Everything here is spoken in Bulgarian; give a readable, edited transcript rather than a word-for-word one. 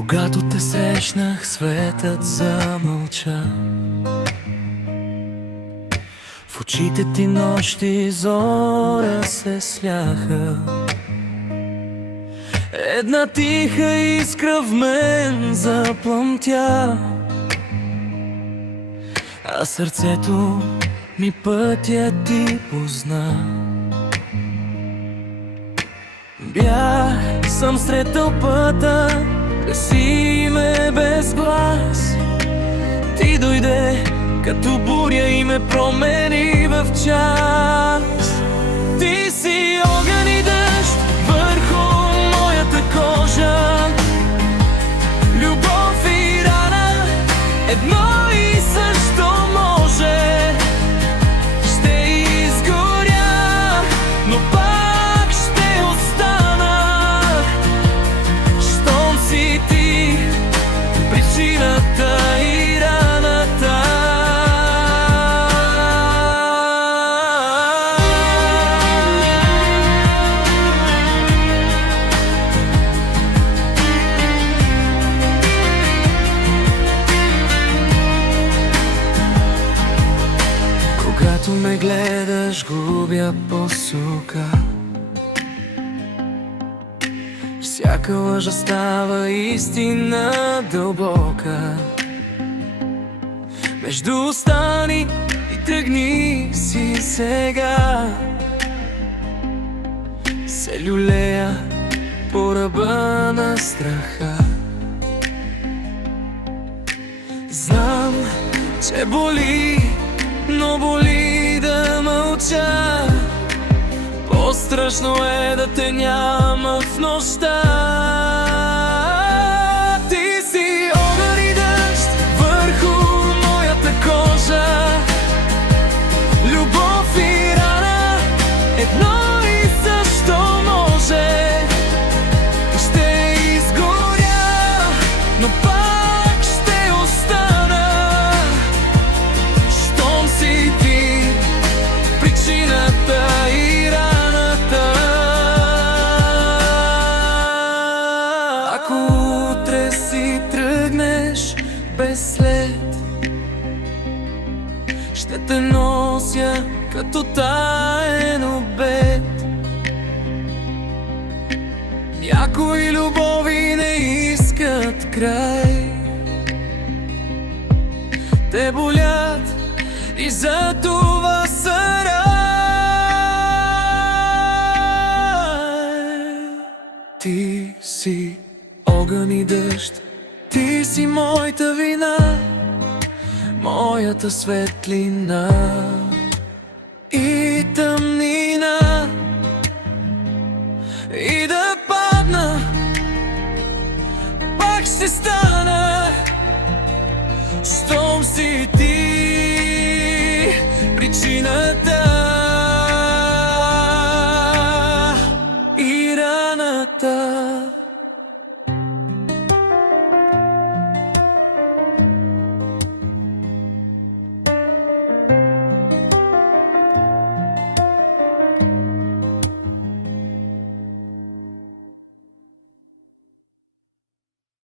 Когато те срещнах, светът замълча. В очите ти нощи зора се сляха. Една тиха искра в мен запламтя, а сърцето ми пътя ти позна. Бях съм сред тълпата, без име, без глас. Ти дойде като буря и ме промени в час. Ти си огън и дъжд върху моята кожа, любов и рана, едно и също може. Ще изгоря, но пак ще остана, щом си ти причината и раната. Когато ме гледаш, губя посока. Всяка лъжа става истина дълбока. Между остани и тръгни си сега. Се люлея по ръба на страха. Знам, че боли, но боли да мълча. По-страшно е да те няма в нощта. Ти си огън и дъжд върху моята кожа, любов и рана, едно и също може. Ще изгоря, но пак ще остана, щом си ти причината и раната. Ако утре си тръгнеш без след, ще те нося като таен обет. Някои любови не искат край, те болят и за това са рай. Ти си огън и дъжд, ти си моята вина, моята светлина и тъмнина. И да падна, пак ще стана.